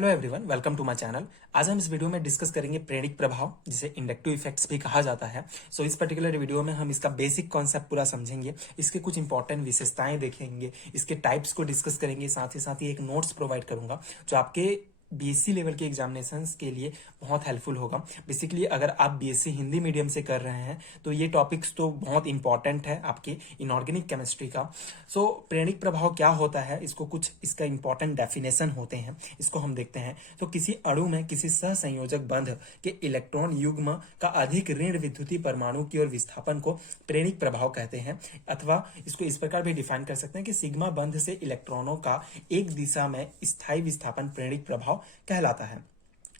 Hello everyone, welcome to my channel. आज हम इस वीडियो में डिस्कस करेंगे प्रेरिक प्रभाव, जिसे इंडक्टिव इफेक्ट्स भी कहा जाता है। इस पर्टिकुलर वीडियो में हम इसका बेसिक कॉन्सेप्ट पूरा समझेंगे, इसके कुछ इंपॉर्टेंट विशेषताएं देखेंगे, इसके टाइप्स को डिस्कस करेंगे, साथ ही एक नोट्स प्रोवाइड करूंगा जो आपके बीएससी लेवल के एग्जामिनेशंस के लिए बहुत हेल्पफुल होगा। बेसिकली अगर आप बीएससी हिंदी मीडियम से कर रहे हैं तो ये टॉपिक्स तो बहुत इंपॉर्टेंट है आपके इनऑर्गेनिक केमिस्ट्री का। प्रेरणिक प्रभाव क्या होता है, इसको कुछ इसका इंपॉर्टेंट डेफिनेशन होते हैं, इसको हम देखते हैं। तो किसी अणु में किसी सहसंयोजक बंध के इलेक्ट्रॉन युग्म का अधिक ऋण विद्युतीय परमाणु की ओर विस्थापन को प्रेरणिक प्रभाव कहते हैं, अथवा इसको इस प्रकार भी डिफाइन कर सकते हैं कि सिग्मा बंध से इलेक्ट्रॉनों का एक दिशा में स्थायी विस्थापन प्रेरणिक प्रभाव कहलाता है।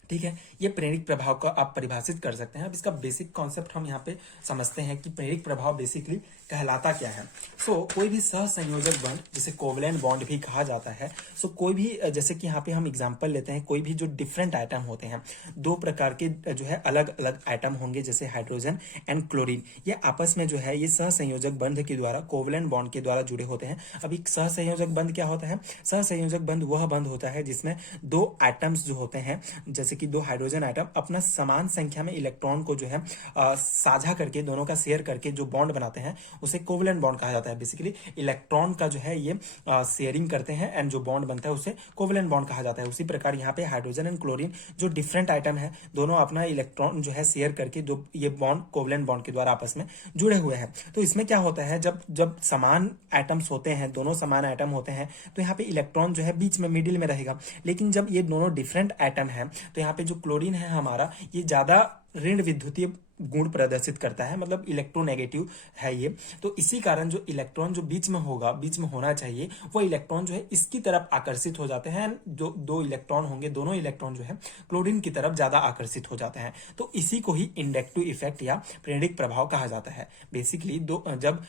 ठीक है, ये प्रेरिक प्रभाव को आप परिभाषित कर सकते हैं। अब इसका बेसिक कॉन्सेप्ट हम यहाँ पे समझते हैं कि प्रेरिक प्रभाव बेसिकली कहलाता क्या है। कोई भी सहसंयोजक बंध, जिसे कोवलेंट बॉन्ड भी कहा जाता है। कोई भी, जैसे कि यहाँ पे हम एग्जांपल लेते हैं, कोई भी जो डिफरेंट आइटम होते हैं, दो प्रकार के जो है अलग अलग आइटम होंगे, जैसे हाइड्रोजन एंड क्लोरीन, ये आपस में जो है ये सहसंयोजक बंध के द्वारा, कोवलेंट बॉन्ड के द्वारा जुड़े होते हैं। अब एक सहसंयोजक बंध क्या होता है? सहसंयोजक बंध वह बंध होता है जिसमें दो आइटम्स जो होते हैं, जैसे कि दो हाइड्रोजन आइटम अपना समान संख्या में इलेक्ट्रॉन को जो है साझा करके, दोनों का शेयर करके जो बॉन्ड बनाते हैं, उसे कोवलेंट बॉन्ड कहा जाता है। बेसिकली इलेक्ट्रॉन का जो है ये शेयरिंग करते हैं एंड जो बॉन्ड बनता है उसे कोवलेंट बॉन्ड कहा जाता है। उसी प्रकार यहाँ पे हाइड्रोजन एंड क्लोरीन जो डिफरेंट आइटम है, दोनों अपना इलेक्ट्रॉन जो है शेयर करके जो ये बॉन्ड कोवलेंट बॉन्ड के द्वारा आपस में जुड़े हुए हैं। तो इसमें क्या होता है, जब जब समान आइटम्स होते हैं, दोनों समान आइटम होते हैं, तो यहाँ पे इलेक्ट्रॉन जो है बीच में मिडिल में रहेगा। लेकिन जब ये दोनों डिफरेंट आइटम है, तो यहाँ पे जो क्लोरीन है हमारा, ये ज्यादा ऋण विद्युतीय गुण प्रदर्शित करता है, मतलब इलेक्ट्रोनेगेटिव है ये। तो इसी कारण जो इलेक्ट्रॉन जो बीच में होगा, बीच में होना चाहिए, वो इलेक्ट्रॉन जो है इसकी तरफ आकर्षित हो जाते हैं। जो दो इलेक्ट्रॉन होंगे, दोनों इलेक्ट्रॉन जो है क्लोरीन की तरफ ज्यादा आकर्षित हो जाते हैं। तो इसी को ही इंडक्टिव इफेक्ट या प्रेरिक प्रभाव कहा जाता है। बेसिकली जब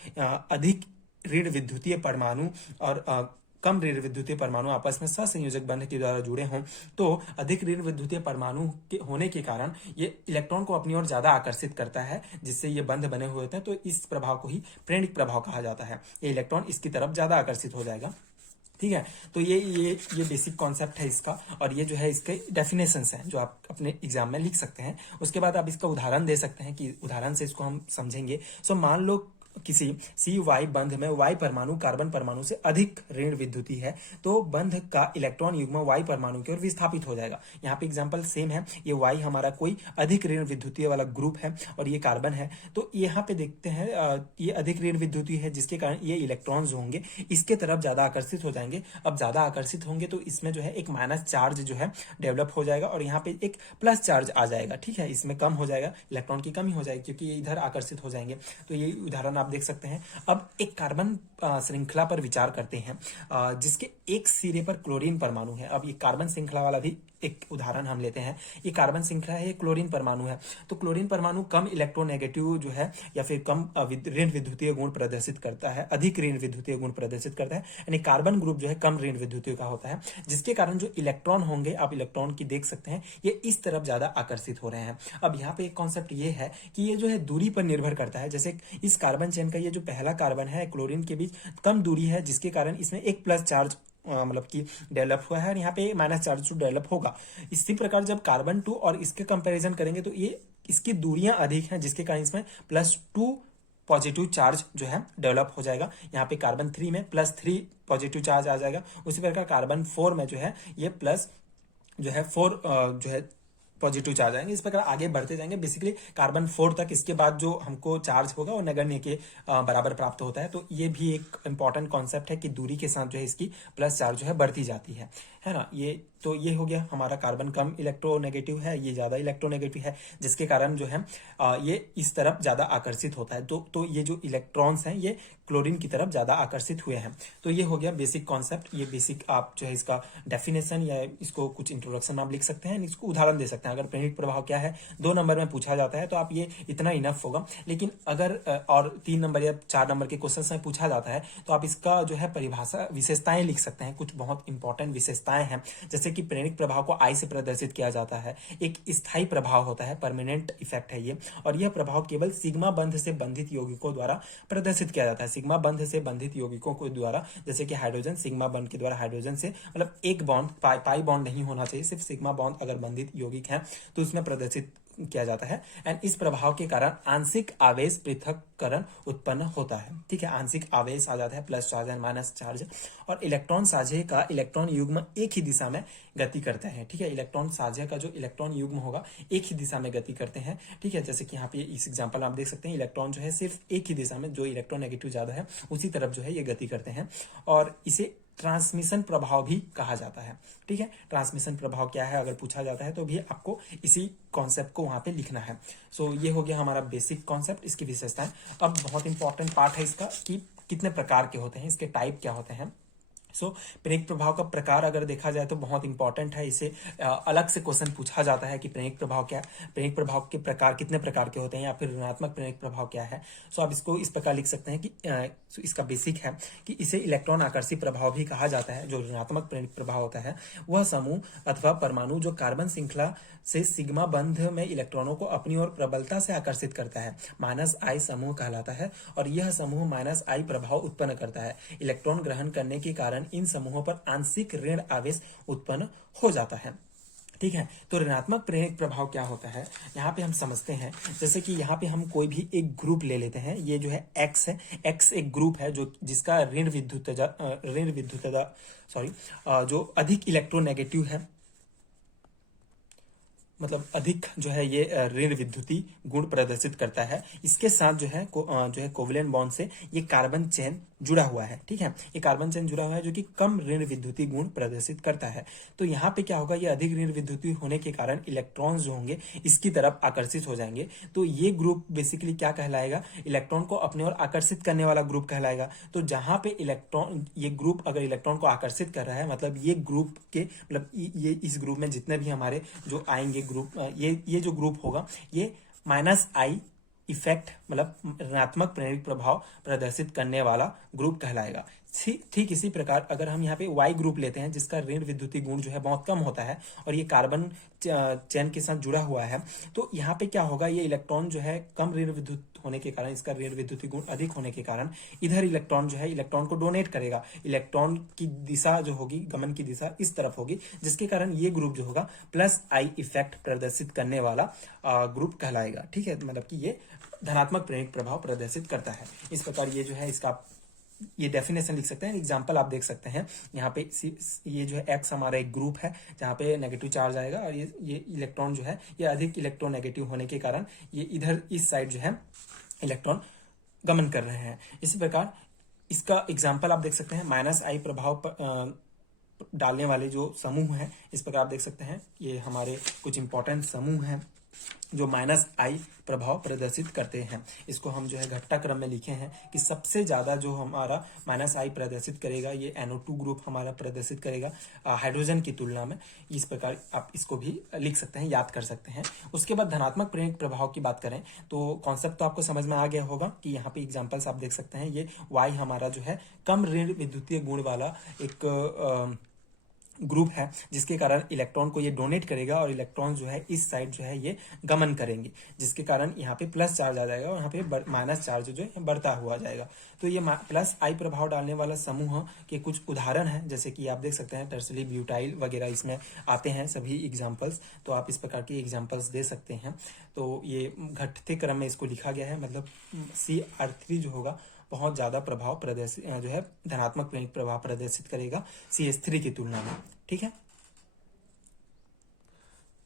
अधिक ऋण विद्युतीय परमाणु और कम ऋण विद्युतीय परमाणु आपस में सहसंयोजक बंध के द्वारा जुड़े हों, तो अधिक ऋण विद्युतीय परमाणु के होने के कारण ये इलेक्ट्रॉन को अपनी ओर ज्यादा आकर्षित करता है, जिससे ये बंध बने हुए होते हैं। तो इस प्रभाव को ही प्रेरणिक प्रभाव कहा जाता है। ये इलेक्ट्रॉन इसकी तरफ ज्यादा आकर्षित हो जाएगा। ठीक है, तो ये बेसिक कॉन्सेप्ट है इसका, और ये जो है इसके डेफिनेशंस हैं जो आप अपने एग्जाम में लिख सकते हैं। उसके बाद आप इसका उदाहरण दे सकते हैं कि उदाहरण से इसको हम समझेंगे। मान लो किसी सी वाई बंध में वाई परमाणु कार्बन परमाणु से अधिक ऋण विद्युती है, तो बंध का इलेक्ट्रॉन युग्म वाई परमाणु की ओर विस्थापित हो जाएगा। यहाँ पे एग्जांपल सेम है, ये वाई हमारा कोई अधिक ऋण विद्युतीय वाला ग्रुप है और ये कार्बन है। तो यहाँ पे देखते हैं ये अधिक ऋण विद्युतीय है, जिसके कारण ये इलेक्ट्रॉन्स होंगे इसके तरफ ज्यादा आकर्षित हो जाएंगे। अब ज्यादा आकर्षित होंगे तो इसमें जो है एक माइनस चार्ज जो है डेवलप हो जाएगा, और यहाँ पे एक प्लस चार्ज आ जाएगा। ठीक है, इसमें कम हो जाएगा, इलेक्ट्रॉन की कमी हो जाएगी क्योंकि ये इधर आकर्षित हो जाएंगे। तो ये उदाहरण आप देख सकते हैं। अब एक कार्बन श्रृंखला पर विचार करते हैं, जिसके एक सिरे पर क्लोरीन परमाणु है। अब ये कार्बन श्रृंखला वाला भी एक उदाहरण हम लेते हैं। ये कार्बन श्रृंखला है, ये क्लोरीन परमाणु है। तो क्लोरीन परमाणु कम इलेक्ट्रोनेगेटिव जो है, या फिर कम ऋण विद्युतीय गुण प्रदर्शित करता है, अधिक ऋण विद्युतीय गुण प्रदर्शित करता है। यानी कार्बन ग्रुप जो है कम ऋण विद्युतीय का होता है, जिसके कारण जो इलेक्ट्रॉन होंगे, आप इलेक्ट्रॉन की देख सकते हैं, ये इस तरफ ज्यादा आकर्षित हो रहे हैं। अब यहाँ पे एक कॉन्सेप्ट ये है कि ये जो है दूरी पर निर्भर करता है। जैसे इस कार्बन चेन का ये जो पहला कार्बन है, क्लोरीन के बीच कम दूरी है, जिसके कारण इसमें एक प्लस चार्ज मतलब कि डेवलप हुआ है, और यहाँ पे माइनस चार्ज टू डेवलप होगा। इसी प्रकार जब कार्बन 2 और इसके कंपैरिजन करेंगे तो ये इसकी दूरियां अधिक हैं, जिसके कारण इसमें +2 पॉजिटिव चार्ज जो है डेवलप हो जाएगा। यहाँ पे कार्बन 3 में +3 पॉजिटिव चार्ज आ जाएगा। उसी प्रकार कार्बन 4 में जो है ये प्लस जो है 4 जो है पॉजिटिव चार्ज आएंगे। इस प्रकार आगे बढ़ते जाएंगे। बेसिकली कार्बन 4 तक इसके बाद जो हमको चार्ज होगा वो नगण्य के बराबर प्राप्त होता है। तो ये भी एक इंपॉर्टेंट कॉन्सेप्ट है कि दूरी के साथ जो है इसकी प्लस चार्ज जो है बढ़ती जाती है ना। ये हो गया हमारा कार्बन कम इलेक्ट्रोनेगेटिव है, ये ज्यादा इलेक्ट्रोनेगेटिव है, जिसके कारण जो है ये इस तरफ ज्यादा आकर्षित होता है। तो ये जो इलेक्ट्रॉन्स हैं ये क्लोरीन की तरफ ज्यादा आकर्षित हुए हैं। तो ये हो गया बेसिक कॉन्सेप्ट। ये बेसिक आप जो है इसका डेफिनेशन या इसको कुछ इंट्रोडक्शन आप लिख सकते हैं, इसको उदाहरण दे सकते हैं हैं। अगर प्रेरित प्रभाव क्या है 2 नंबर में पूछा जाता है तो आप ये इतना इनफ होगा। लेकिन अगर और 3 नंबर या 4 नंबर के क्वेश्चन में पूछा जाता है तो आप इसका जो है परिभाषा विशेषताएं लिख सकते हैं। कुछ बहुत इंपॉर्टेंट विशेषताएं हैं, जैसे कि प्रेरित प्रभाव को आई से प्रदर्शित किया जाता है, एक स्थायी प्रभाव होता है, परमानेंट इफेक्ट है ये, और यह प्रभाव केवल सिग्मा बंध से बंधित यौगिकों द्वारा प्रदर्शित किया जाता है। सिग्मा बंध से बंधित यौगिकों को द्वारा, जैसे कि हाइड्रोजन सिग्मा बंध के द्वारा हाइड्रोजन से, मतलब एक बॉन्ड पाई बॉन्ड नहीं होना चाहिए, सिर्फ सिग्मा बॉन्ड अगर बंधित यौगिक है तो उसमें प्रदर्शित किया जाता है। एंड इस प्रभाव के कारण आंशिक आवेश पृथक्करण उत्पन्न होता है। ठीक है, आंशिक आवेश आ जाता है, plus charge and minus charge, और इलेक्ट्रॉन साझे का इलेक्ट्रॉन युग्म एक ही दिशा में गति करते हैं। ठीक है, इलेक्ट्रॉन साझे का जो इलेक्ट्रॉन युग्म होगा एक ही दिशा में गति करते हैं। ठीक है, जैसे कि यहाँ पे इस एग्जांपल आप देख सकते हैं, इलेक्ट्रॉन जो है सिर्फ एक ही दिशा में, जो इलेक्ट्रॉन नेगेटिव ज्यादा है उसी तरफ जो है ये गति करते हैं, और इसे ट्रांसमिशन प्रभाव भी कहा जाता है। ठीक है, ट्रांसमिशन प्रभाव क्या है अगर पूछा जाता है तो भी आपको इसी कॉन्सेप्ट को वहां पे लिखना है। सो ये हो गया हमारा बेसिक कॉन्सेप्ट, इसकी विशेषताएं। अब बहुत इंपॉर्टेंट पार्ट है इसका कि कितने प्रकार के होते हैं, इसके टाइप क्या होते हैं। सो प्रेरित प्रभाव का प्रकार अगर देखा जाए तो बहुत इंपॉर्टेंट है, इसे अलग से क्वेश्चन पूछा जाता है कि प्रेरित प्रभाव क्या है, प्रेरित प्रभाव के प्रकार कितने प्रकार के होते हैं, या फिर ऋणात्मक प्रेरित प्रभाव क्या है। सो आप इसको इस प्रकार लिख सकते हैं कि इसका बेसिक है कि इसे इलेक्ट्रॉन आकर्षित प्रभाव भी कहा जाता है। जो ऋणात्मक प्रेरित प्रभाव होता है वह समूह अथवा परमाणु जो कार्बन श्रृंखला से सिग्मा बंध में इलेक्ट्रॉनों को अपनी ओर प्रबलता से आकर्षित करता है, माइनस आई समूह कहलाता है, और यह समूह माइनस आई प्रभाव उत्पन्न करता है। इलेक्ट्रॉन ग्रहण करने के कारण इन समूहों पर आंशिक ऋण आवेश उत्पन्न हो जाता है। ठीक है, तो ऋणात्मक प्रेरित प्रभाव क्या होता है यहाँ पे हम समझते हैं। जैसे कि यहाँ पे हम कोई भी एक ग्रुप ले लेते हैं, ये जो है एक्स है, एक्स एक ग्रुप है जो जिसका ऋण विद्युतता जो अधिक इलेक्ट्रोनेगेटिव है, मतलब अधिक जो है ये ऋण विद्युती गुण प्रदर्शित करता है। इसके साथ जो है कोवलेंट बॉन्ड से ये कार्बन चेन जुड़ा हुआ है। ठीक है, ये कार्बन चेन जुड़ा हुआ है जो कि कम ऋण विद्युती गुण प्रदर्शित करता है। तो यहाँ पे क्या होगा, ये अधिक ऋण विद्युती होने के कारण इलेक्ट्रॉन्स जो होंगे इसकी तरफ आकर्षित हो जाएंगे। तो ये ग्रुप बेसिकली क्या कहलाएगा, इलेक्ट्रॉन को अपने ओर आकर्षित करने वाला ग्रुप कहलाएगा। तो जहां पे इलेक्ट्रॉन, ये ग्रुप अगर इलेक्ट्रॉन को आकर्षित कर रहा है, मतलब ये ग्रुप के, मतलब ये इस ग्रुप में जितने भी हमारे जो आएंगे ग्रुप, ये जो ग्रुप होगा ये माइनस आई इफेक्ट, मतलब ऋणात्मक प्रेरित प्रभाव प्रदर्शित करने वाला ग्रुप कहलाएगा। ठीक इसी प्रकार अगर हम यहाँ पे वाई ग्रुप लेते हैं जिसका ऋण विद्युती गुण जो है बहुत कम होता है और ये कार्बन चेन के साथ जुड़ा हुआ है, तो यहाँ पे क्या होगा, ये इलेक्ट्रॉन जो है कम ऋण विद्युत होने के कारण, इसका ऋण विद्युती गुण अधिक होने के कारण इधर इलेक्ट्रॉन जो है इलेक्ट्रॉन को डोनेट करेगा। इलेक्ट्रॉन की दिशा जो होगी, गमन की दिशा इस तरफ होगी, जिसके कारण ये ग्रुप जो होगा प्लस आई इफेक्ट प्रदर्शित करने वाला ग्रुप कहलाएगा। ठीक है, मतलब कि ये धनात्मक प्रेरित प्रभाव प्रदर्शित करता है। इस प्रकार ये जो है इसका ये डेफिनेशन लिख सकते हैं। एग्जांपल आप देख सकते हैं यहाँ पे, ये जो है एक्स हमारा एक ग्रुप है जहाँ पे नेगेटिव चार्ज आएगा, और ये इलेक्ट्रॉन जो है ये अधिक इलेक्ट्रोनेगेटिव होने के कारण ये इधर इस साइड जो है इलेक्ट्रॉन गमन कर रहे हैं। इसी प्रकार इसका एग्जाम्पल आप देख सकते हैं, माइनस आई प्रभाव डालने वाले जो समूह है, इस प्रकार आप देख सकते हैं ये हमारे कुछ इंपॉर्टेंट समूह हैं जो माइनस आई प्रभाव प्रदर्शित करते हैं। इसको हम जो है घटता क्रम में लिखे हैं कि सबसे ज्यादा जो हमारा माइनस आई प्रदर्शित करेगा ये NO2 ग्रुप हमारा प्रदर्शित करेगा हाइड्रोजन की तुलना में। इस प्रकार आप इसको भी लिख सकते हैं, याद कर सकते हैं। उसके बाद धनात्मक प्रेरित प्रभाव की बात करें तो कॉन्सेप्ट तो आपको समझ में आ गया होगा कि यहाँ पे एग्जाम्पल्स आप देख सकते हैं। ये वाई हमारा जो है कम ऋण विद्युतीय गुण वाला एक ग्रुप है, जिसके कारण इलेक्ट्रॉन को ये डोनेट करेगा और इलेक्ट्रॉन जो है इस साइड जो है ये गमन करेंगे, जिसके कारण यहाँ पे प्लस चार्ज आ जाएगा और यहाँ पे माइनस चार्ज जो है बढ़ता हुआ जाएगा। तो ये प्लस आई प्रभाव डालने वाला समूह के कुछ उदाहरण हैं, जैसे कि आप देख सकते हैं टर्सरी ब्यूटाइल वगैरह इसमें आते हैं सभी एग्जाम्पल्स। तो आप इस प्रकार के एग्जाम्पल्स दे सकते हैं। तो ये घटते क्रम में इसको लिखा गया है, मतलब CR3 जो होगा बहुत ज्यादा प्रभाव प्रदर्शित जो है धनात्मक प्रेरित प्रभाव प्रदर्शित करेगा CH3 की तुलना में। ठीक है,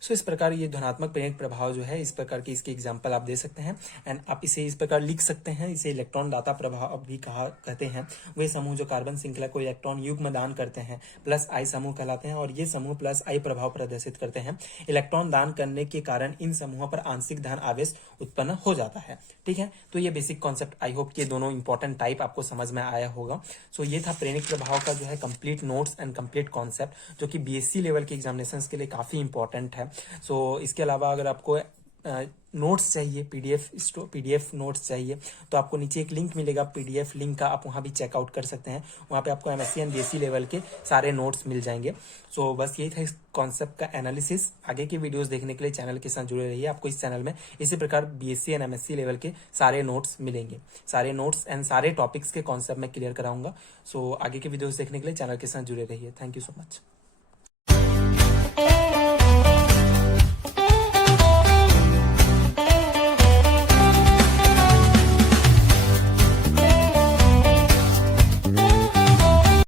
सो इस प्रकार ये धनात्मक प्रेरित प्रभाव जो है, इस प्रकार के इसके एग्जाम्पल आप दे सकते हैं। एंड आप इसे इस प्रकार लिख सकते हैं, इसे इलेक्ट्रॉन दाता प्रभाव भी कहते हैं। वे समूह जो कार्बन श्रृंखला को इलेक्ट्रॉन युग्म दान करते हैं प्लस आई समूह कहलाते हैं, और ये समूह प्लस आई प्रभाव प्रदर्शित करते हैं। इलेक्ट्रॉन दान करने के कारण इन समूहों पर आंशिक धन आवेश उत्पन्न हो जाता है। ठीक है, तो ये बेसिक कॉन्सेप्ट, आई होप कि दोनों इंपॉर्टेंट टाइप आपको समझ में आया होगा। सो ये था प्रेरित प्रभाव का जो है complete notes and complete concept, जो कि BSc लेवल के एग्जामिनेशन के लिए काफी इंपॉर्टेंट है। सो इसके अलावा अगर आपको नोट्स चाहिए, पीडीएफ नोट्स चाहिए, तो आपको नीचे एक लिंक मिलेगा पीडीएफ लिंक का, आप वहाँ भी चेकआउट कर सकते हैं। वहाँ पे आपको एमएससी एंड बीएससी लेवल के सारे नोट्स मिल जाएंगे। सो बस यही था इस कॉन्सेप्ट का एनालिसिस। आगे की वीडियोस देखने के लिए चैनल के साथ जुड़े रहिए। आपको इस चैनल में इसी प्रकार बीएससी एंड एमएससी लेवल के सारे नोट्स मिलेंगे। सारे नोट्स एंड सारे टॉपिक्स के कॉन्सेप्ट में क्लियर कराऊंगा। सो आगे के वीडियोस देखने के लिए चैनल के साथ जुड़े रहिए। Thank you so much.